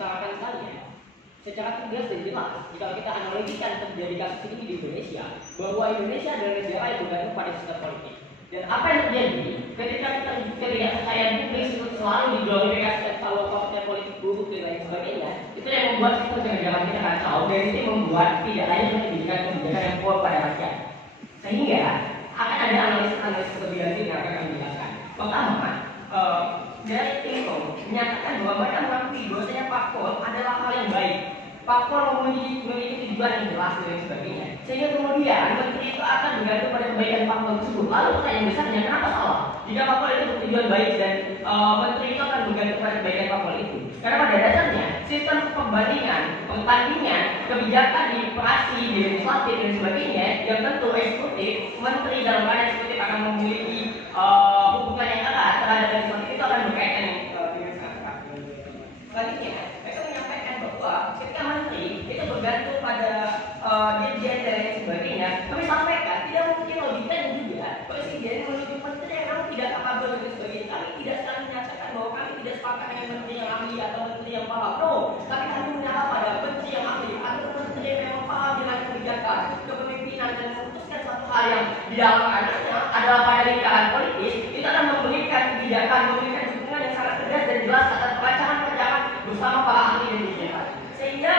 utarakan sekalian, secara tegas dan jelas, jika kita analogikan terjadi kasus ini di Indonesia, bahwa Indonesia adalah negara yang bergantung pada sistem politik. Dan apa yang terjadi ketika kita ketidakpercayaan publik selalu diglorifikasikan bahwa partai politik buruk dan lain sebagainya, itu yang membuat sistem kenegaraan kita kacau, dan itu membuat tidak ada kebijakan yang kuat pada rakyat. Sehingga akan ada analisis lebih lanjut yang akan kami jelaskan. Pertama, dari Tempo menyatakan bahwa mereka mengakui bahwasanya parpol adalah hal yang baik. Parpol memiliki tujuan yang jelas dan sebagainya. Sehingga kemudian menteri itu akan bergantung pada kebaikan parpol tersebut. Lalu pertanyaan besarnya, kenapa salah? Jika parpol itu bertujuan baik dan menteri itu akan bergantung pada kebaikan parpol itu. Karena pada dasarnya sistem perbandingan, pertandingan, kebijakan di praksi, di legislatif dan sebagainya, yang tentu eksekutif, menteri dalam keadaan eksekutif akan memiliki hubungan yang erat terhadap legislatif itu akan berkaitan dengan masyarakat. Selanjutnya, mereka menyampaikan bahwa ketika menteri itu bergantung pada dirjen dan lain sebagainya, kami sampaikan tidak mungkin logikanya juga presiden menunjuk menteri yang memang tidak kapabel dan sebagainya. Kami tidak sekali menyatakan bahwa kami tidak sepakat dengan menteri yang ahli atau menteri yang paham. No, tapi kami menyala pada menteri yang ahli atau menteri yang memang paham dengan kebijakan, kepemimpinan dan memutuskan satu hal yang di dalam kadernya adalah pada lingkaran politis, itu akan memberikan kebijakan, memberikan dukungan yang sangat tegas dan jelas atas perancangan-perancangan bersama para ahli dan dirjen. Sehingga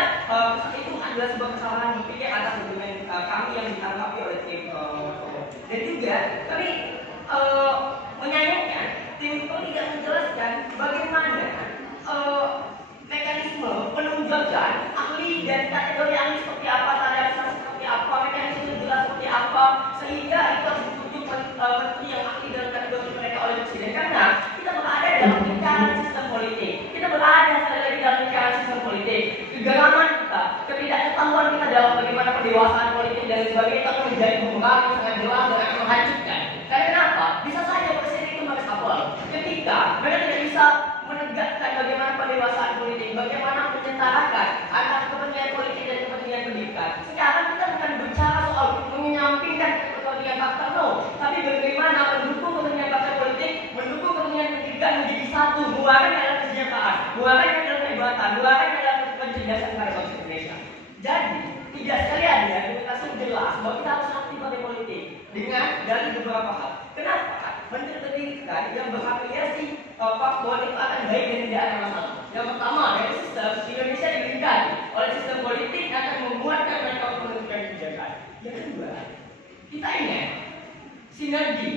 itu adalah sebuah kesalahan berpikir atas dokumen kami yang ditanggapi oleh tim dan juga kami menyayangkan tim itu tidak menjelaskan bagaimana mekanisme penunjukan ahli dan kategori ahli seperti apa, standarisasi seperti apa, mekanisme jelas seperti apa, sehingga itu harus ditunjuk menteri yang ahli dalam kategori mereka oleh presiden. Karena kita berada dalam lingkaran sistem politik, kita berada sekali lagi dalam lingkaran sistem politik. Kegagaman kita, ketidaktahuan kita dalam bagaimana pendewasaan politik dan sebagainya itu akan menjadi bumerang yang sangat jelas dan akan menghancurkan. Karena kenapa? Bisa saja presiden itu meresapel ketika mereka tidak bisa menegakkan bagaimana pendewasaan politik, bagaimana menyetarakan antara kepentingan politik dan kepentingan pendidikan. Sekarang kita bukan bicara soal menyampingkan kepentingan fakta, no, tapi bagaimana mendukung kepentingan fakta politik, mendukung kepentingan pendidikan menjadi satu. Buahnya adalah kesejahteraan, buahnya adalah kehebatan, buahnya adalah pencerdasan pada bangsa Indonesia. Jadi tidak sekali ada argumentasi jelas bahwa kita harus aktif pada politik dengan dari beberapa hal. Kenapa? Menteri Pendidikan yang berafiliasi parpol itu akan baik dan tidak ada masalah. Yang pertama, dari sistem Indonesia dilingkari oleh sistem politik yang akan menguatkan mereka untuk menentukan kebijakan. Yang kedua, kita ingat sinergi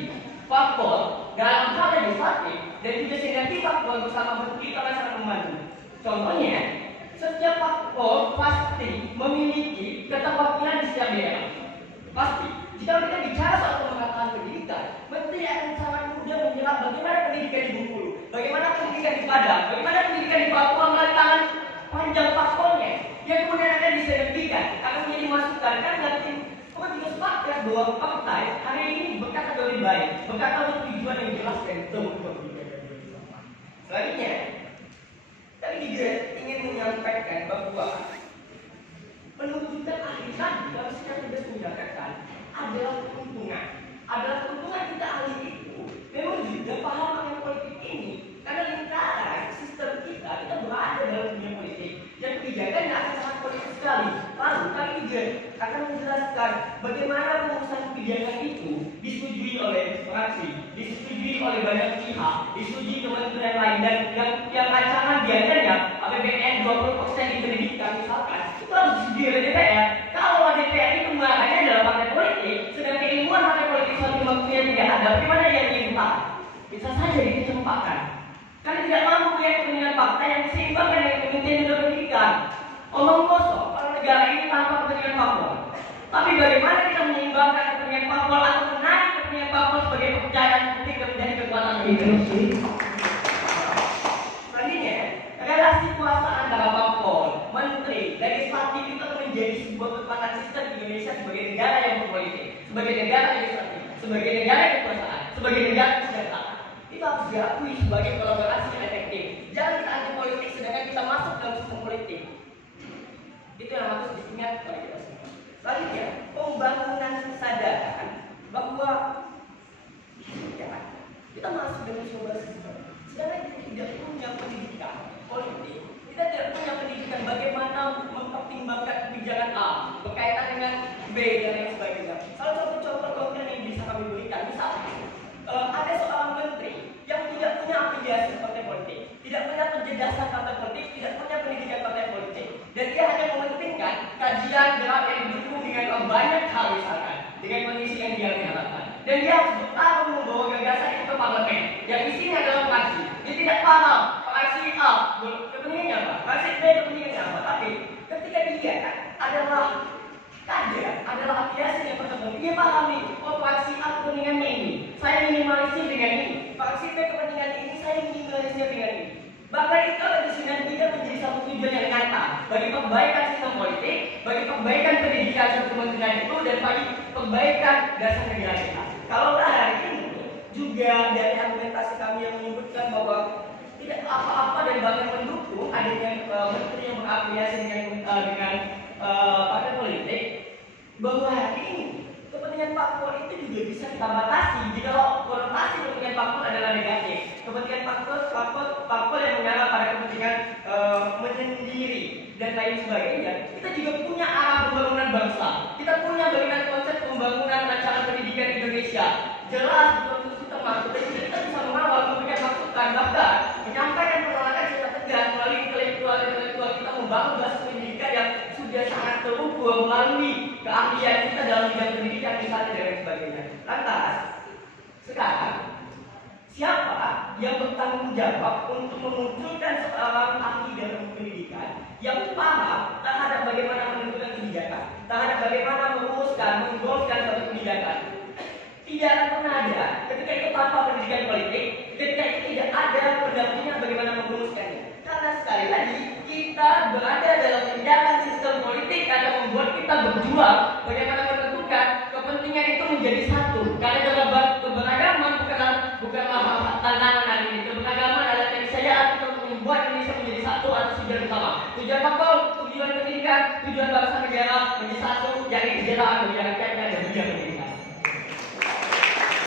parpol dalam hal legislatif dan juga sinergi parpol bersama menteri itu akan sangat membantu. Contohnya, setiap parpol pasti memiliki keterwakilan di setiap daerah. Pasti. Jika kita bicara soal pemerataan pendidikan, menteri akan sangat mudah menyerap bagaimana pendidikan di Bengkulu, bagaimana pendidikan di Padang, bagaimana pendidikan di Papua melalui tangan panjang parpolnya, yang kemudian akan diselenggarakan, akan menjadi masukan. Kan nanti kita juga sepakat bahwa partai hari ini berkategori baik, berkategori tujuan yang jelas dan terukur. Selanjutnya, kami juga ingin menyampaikan bahwa penunjukan ahli tadi dalam secara tegas menyatakan adalah keuntungan kita ahli itu memang juga paham akan politik ini, karena lingkaran sistem kita berada dalam dunia politik dan kebijakannya akan sangat politik sekali. Lalu kami juga akan menjelaskan bagaimana pengurusan kebijakan itu disetujui oleh fraksi, disetujui oleh banyak pihak, disetujui kementerian lain, dan yang rancangan biasanya APBN 20% di pendidikan misalkan itu harus disetujui oleh DPR. Kalau DPR itu mengangkatnya dalam partai politik, sedang keilmuan partai politik suatu waktunya tidak ada, bagaimana yang diminta? Bisa saja dicempakkan. Karena tidak mampu melihat kepentingan partai yang diseimbangkan dengan kepentingan juga pendidikan. Omong kosong, kalau negara ini tanpa kepentingan parpol. Tapi bagaimana kita menyeimbangkan kepentingan parpol atau menarik kepentingan parpol sebagai kepercayaan publik dan menjadi kekuatan demokrasi? Selanjutnya, relasi kuasa antara parpol, menteri, legislatif itu akan menjadi sebuah kekuatan sistem Indonesia sebagai negara yang berpolitik, sebagai negara legislatif, sebagai negara kekuasaan, sebagai negara kesejahteraan. Itu harus diakui sebagai kolaborasi yang efektif. Jangan kita anti politik sedangkan kita masuk dalam sistem politik. Itu yang harus diingat oleh kita semua. Selanjutnya, pembangunan kesadaran bahwa ya, kita masuk dalam sebuah sistem sedangkan kita tidak punya pendidikan politik, kita tidak punya B dan lain sebagainya. Salah satu contoh konkret yang bisa kami berikan, misalnya ada seorang menteri yang tidak punya afiliasi partai politik, tidak punya penjelasan partai politik, tidak punya pendidikan partai politik, dan dia hanya mementingkan kajian draft yang didukung dengan banyak hal misalkan, dengan kondisi yang dia harapkan. Dan dia harus bertarung membawa gagasan itu ke parlemen, yang isinya adalah fraksi. Dia tidak paham fraksi A kepentingannya apa, fraksi B kepentingannya apa, tapi ketika dia adalah kader, adalah afiliasi yang bertemu, dia pahami, oh fraksi A kepentingannya ini, saya minimalisir dengan ini, fraksi B kepentingan ini, saya minimalisir dengan ini. Bahkan itu ada di sini tidak menjadi satu tujuan yang nyata bagi perbaikan sistem politik, bagi perbaikan pendidikan suatu kementerian itu, dan bagi perbaikan dasar negara kita. Kalau hari ini juga dari argumentasi kami yang menyebutkan bahwa tidak apa-apa dan bahkan mendukung adanya menteri yang berafiliasi dengan partai politik, bahwa hari ini kepentingan parpol itu juga bisa kita batasi jika konotasi kepentingan parpol adalah negatif. Kepentingan parpol yang mengarah pada kepentingan menyendiri dan lain sebagainya. Kita juga punya arah pembangunan bangsa. Kita punya bagaimana konsep pembangunan rancangan pendidikan Indonesia. Jelas di konstitusi termasuk, dan kita bisa mengawal, memberikan masukan, bahkan menyampaikan penolakan secara tegas melalui intelektual kita membangun basis pendidikan yang sudah sangat terukur melalui keahlian kita dalam bidang pendidikan misalnya dan lain sebagainya. Lantas, sekarang siapa yang bertanggung jawab untuk memunculkan seorang ahli dalam pendidikan yang paham terhadap bagaimana menentukan kebijakan, terhadap bagaimana merumuskan, menggolkan suatu kebijakan? Tidak akan pernah ada ketika itu tanpa pendidikan politik, ketika itu tidak ada pendampingan bagaimana merumuskannya. Karena sekali lagi kita berada dalam tindakan sistem politik akan membuat kita berjuang bagaimana menentukan kepentingan itu menjadi satu. Karena dalam keberagaman bukanlah tantangan hari ini. Keberagaman adalah keniscayaan untuk membuat Indonesia menjadi satu atas tujuan utama. Tujuan parpol, tujuan pendidikan, tujuan bangsa negara menjadi satu, yakni kesejahteraan bagi rakyatnya dan dunia.